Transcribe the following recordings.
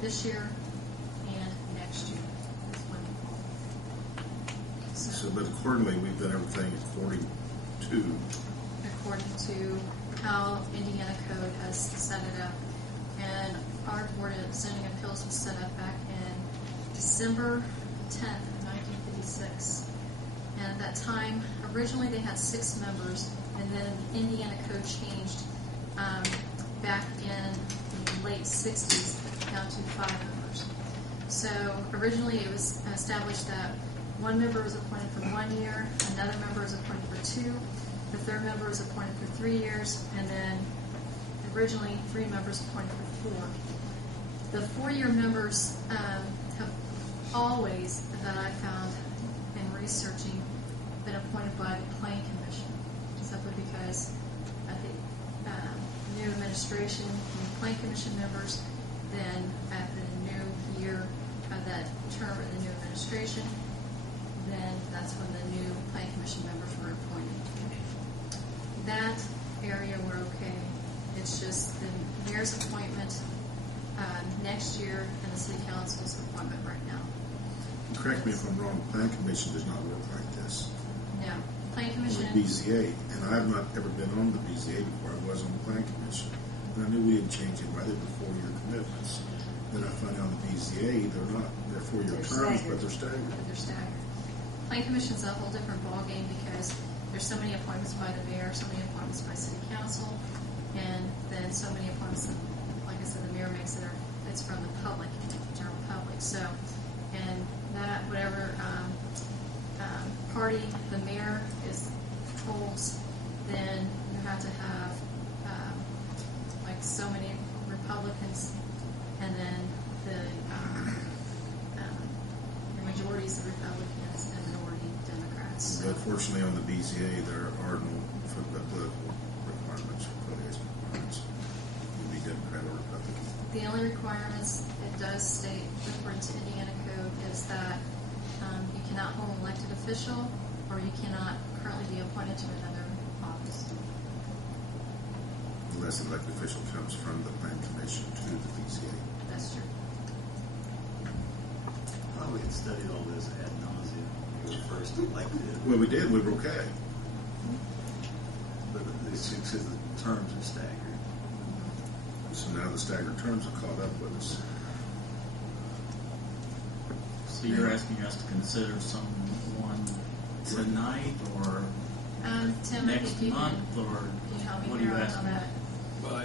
this year and next year is when we fall. So, but accordingly, we've done everything according to how Indiana Code has set it up. And our Board of Zoning Appeals was set up back in December 10th, 1956. And at that time, originally they had 6 members, and then Indiana Code changed back in the late 60s down to 5 members. So originally it was established that 1 member was appointed for 1 year, another member was appointed for 2, the third member was appointed for 3 years, and then originally 3 members appointed for 4. The 4-year members have always, that I found in researching, been appointed by the Planning Commission, simply because I think new administration, new Planning Commission members, then at the new year of that term of the new administration, then that's when the new Planning Commission members were appointed. That area we're okay. It's just the mayor's appointment next year and the city council's appointment right now. Correct me if I'm wrong, the Plan Commission does not work like this. No. Planning Commission. Only BZA, and I have not ever been on the BZA before. I was on the Plan Commission. And I knew we had changed it by the 4-year commitments. Then I find out the BZA, they're 4-year terms, but they're staggered. They're staggered. Planning Commission's a whole different ballgame because there's so many appointments by the mayor, so many appointments by city council, and then so many appointments that, like I said, the mayor makes it, it's from the public, general public. So, and that, whatever party the mayor holds, then you have to have like so many Republicans, and then the majorities of Republicans and minority Democrats. So. But fortunately, on the BZA, there are no political requirements or affiliation requirements. You can be Democrat or Republican. The only requirements it does state, according to Indiana Code, is that you cannot hold an elected official, or you cannot currently be appointed to another office. Unless an elected official comes from the Plan Commission to the BZA. That's true. I thought we had studied all this ad nauseum when we were first elected. Well, we did. We were okay. But the terms are staggered. So now the staggered terms have caught up with us. So you're asking us to consider someone tonight or Tim, next month, or can you help me what are you here on asking? that?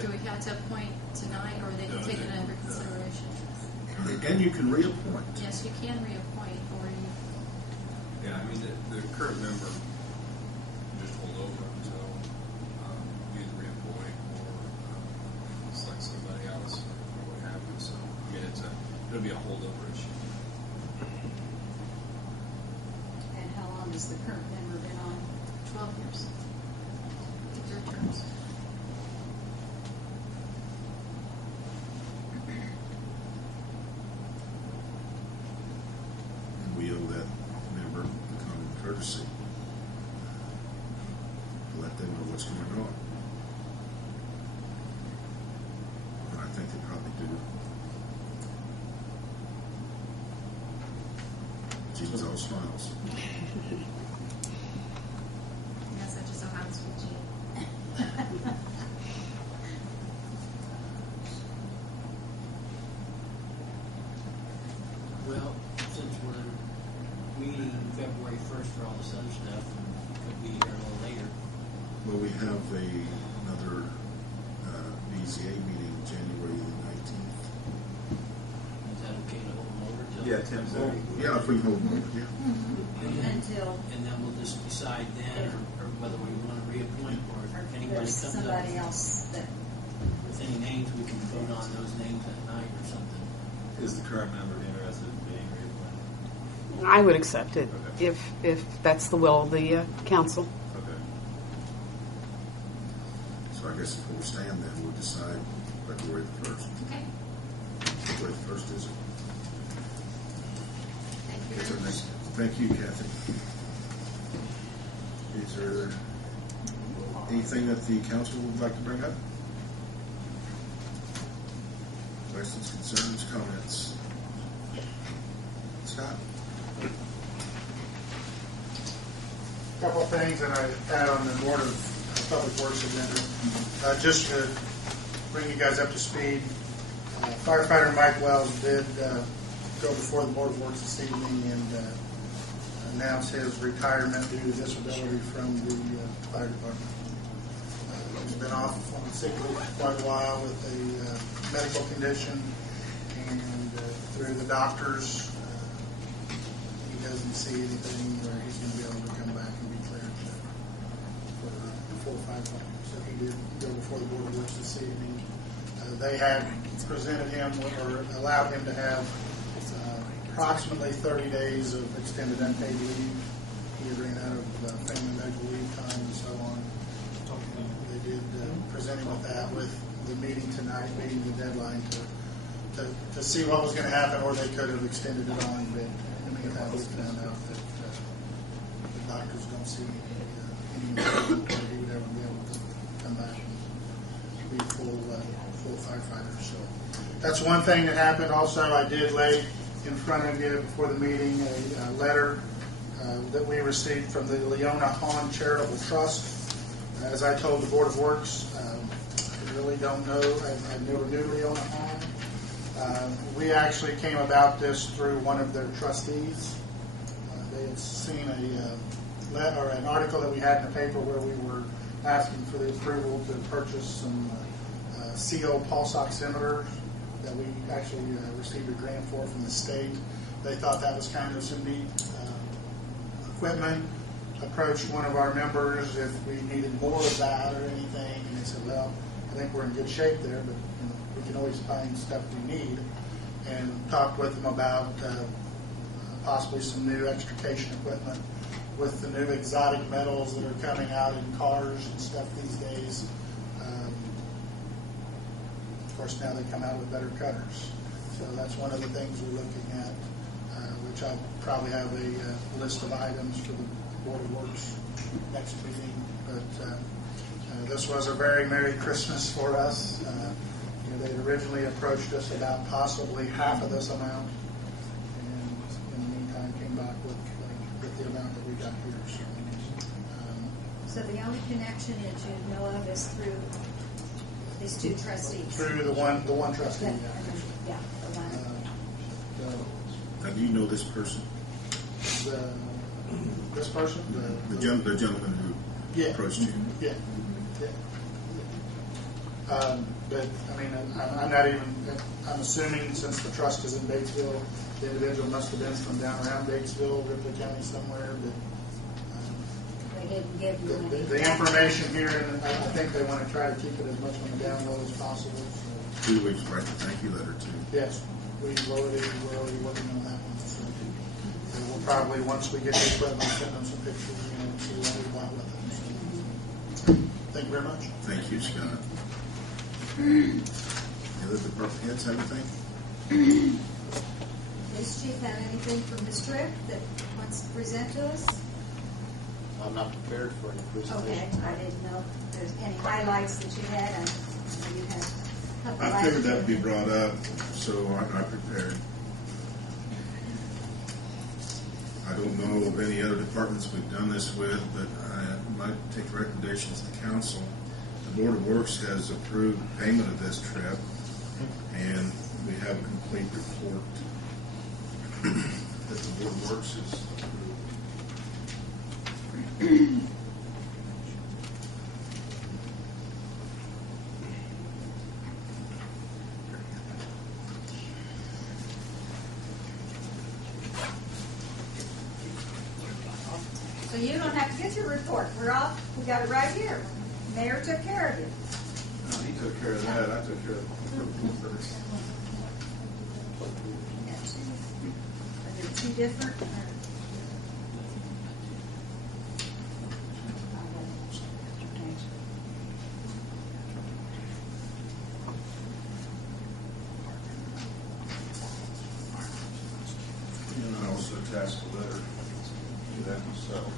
Do we have to appoint tonight, or they can take it under consideration? And you can reappoint. Yes, you can reappoint, or you. Yeah, I mean, the current member just hold over until either reappoint or select somebody else or what have you. So, I mean, it'll be a holdover issue. And how long has the current member been on? 12 years. Their terms. And we owe that member the common courtesy to let them know what's going on. And I think they probably do. Jean's all smiles. Yes, that just so happens with Jean. Well, since we're meeting February 1st for all this other stuff, and could be here a little later. Well, we have another BZA meeting January the 19th. Is that okay to hold them over till? Yeah, Tim's Oh, yeah, if we hold them over, yeah. Until And then we'll just decide then, or whether we want to reappoint, or if anybody there's comes up somebody else that, with any names, we can vote on those names at night or something. Is the current member interested in being reappointed? I would accept it Okay. if that's the will of the council. Okay. So I guess if we'll stand then, we'll decide February the 1st. Okay. February the 1st is it? Thank you That's very our much. next. Thank you, Kathy. Is there anything that the council would like to bring up? Questions, concerns, comments? Scott? Couple of things that I had on the Board of Public Works agenda. Just to bring you guys up to speed, firefighter Mike Wells did go before the Board of Works this evening and announce his retirement due to disability from the fire department. He's been off on sick leave for quite a while with a medical condition, and through the doctors, he doesn't see anything where he's going to be able to come back and be cleared for full firefighter. So he did go before the Board of Works this evening. They had presented him or allowed him to have approximately 30 days of extended unpaid leave. He had ran out of family medical leave time and so on. They did present him with that, with the meeting tonight, meeting the deadline to see what was going to happen, or they could have extended it on. But in the meantime, we found out that the doctors don't see any reason that he would ever be able to come back and be full firefighter. So that's one thing that happened. Also, I did lay in front of you before the meeting a letter that we received from the Leona Hahn Charitable Trust. As I told the Board of Works, I really don't know. I never knew Leona Hahn. We actually came about this through one of their trustees. They had seen an article that we had in the paper where we were asking for the approval to purchase some CO pulse oximeters that we actually received a grant for from the state. They thought that was kind of some neat equipment. Approached one of our members if we needed more of that or anything, and they said, well, I think we're in good shape there, but we can always find stuff we need. And talked with them about possibly some new extrication equipment with the new exotic metals that are coming out in cars and stuff these days. Of course, now they come out with better cutters. So that's one of the things we're looking at, which I'll probably have a list of items for the Board of Works next meeting. But this was a very Merry Christmas for us. They'd originally approached us about possibly half of this amount, and in the meantime came back with the amount that we got here. So the only connection that you know of is through these two trustees? Through the one trustee, yeah. Yeah, the one. Now, do you know this person? This person? The gentleman who approached you? Yeah. But, I mean, I'm not even, I'm assuming since the trust is in Batesville, the individual must have been from down around Batesville, Ripley County somewhere, but They didn't give you any. the information here, and I think they want to try to keep it as much on the down low as possible. So, Who do we write the thank you letter to? yes, we're already working on that one. So we'll probably, once we get the equipment, send them some pictures, and see what we want with them. So, thank you very much. Thank you, Scott. The other department heads have anything? Does Chief have anything from Ms. Tripp that wants to present to us? I'm not prepared for any presentation. Okay, I didn't know if there's any highlights that you had. I know you had a couple I figured that would be items. brought up, so I prepared. I don't know of any other departments we've done this with, but I might take recommendations to the council. The Board of Works has approved payment of this trip, and we have a complete report that the Board of Works has approved. So you don't have to get your report. We got it right here. Mayor took care of you. No, he took care of that. I took care of the first. Are there two different? And I also attached a letter to that myself.